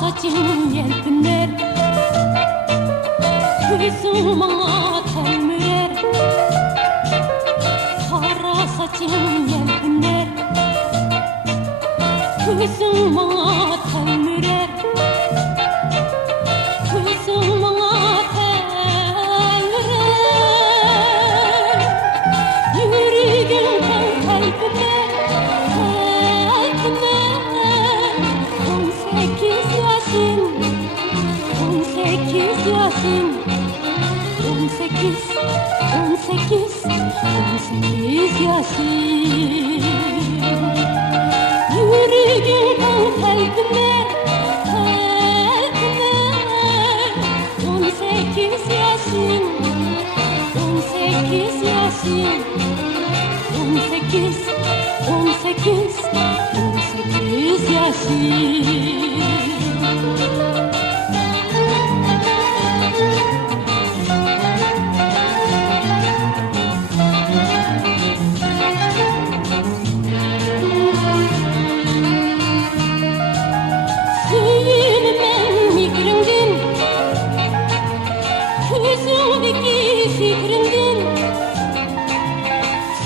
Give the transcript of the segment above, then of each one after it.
Saçım yelpinler, gözüm bana telmürer. Kara saçım yelpinler, gözüm bana telmürer. Gözüm bana telmürer. Yüreğimden kalbime, kalbime. 18 yaşım, 18 yaşım, 18, 18, 18 yaşım. Yüreğimden kalbime, kalbime. 18 yaşım, 18 yaşım, 18, 18, 18 yaşım. Söylemem mikrindin, gözündeki fikrindin.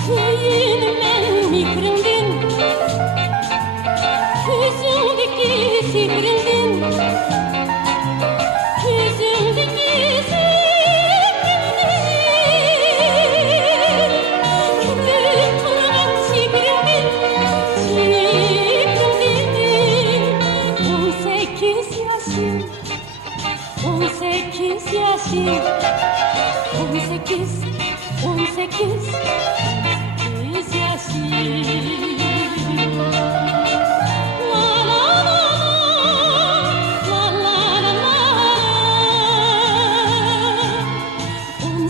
Söylemem mikrindin, gözündeki fikrindin. Gözündeki fikrindin. Gülüp duran fikrindin, fikrindin. 18 yaşım, 18 yaşım, 18, 18, 18 yaşım.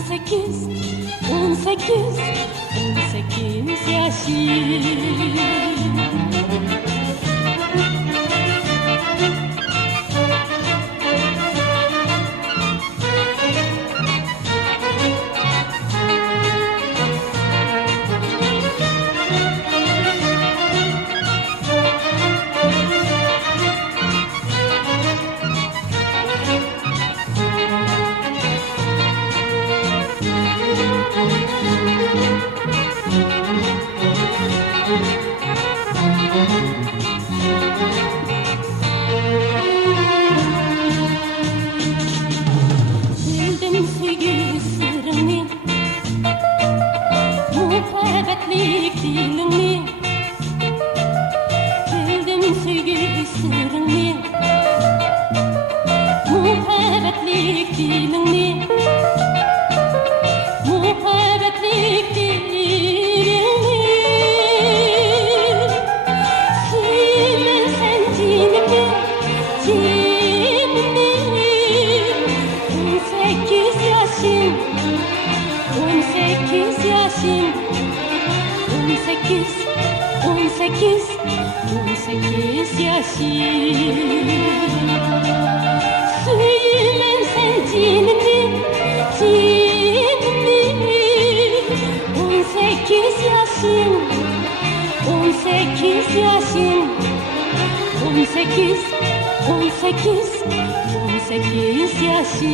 Sekiz, 18, 18 yaşım. Bildim sevgi sırrını, muhabbetlik dilini. Bildim sevgi sırrını, muhabbetlik dilini. Muhabbetlik dilini. Sevmem sen cinimi, cinimi. 18 yaşım, 18 yaşım, 18, 18, 18 yaşım. Söylemem sen cinimi, cinimi. 18 yaşım, 18 yaşım, 18, 18, 18 yaşım.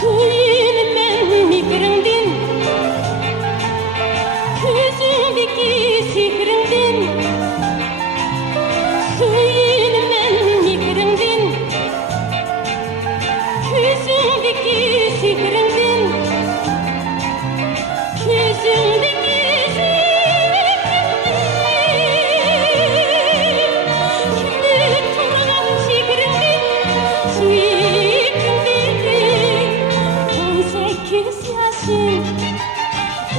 Söylemem mikrindin, gözündeki fikrindin. Söylemem mikrindin, gözündeki fikrindin. Gözündeki fikrindin. Gülüp duran fikrindin, fikrindin. 18 yaşım,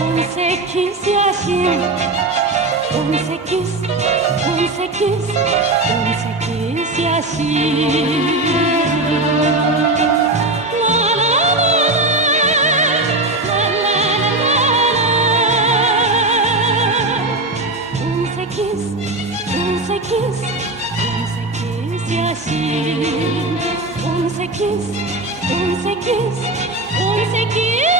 18 yaşım, 18, 18, 18 yaşım. yaşım. 18, 18, 18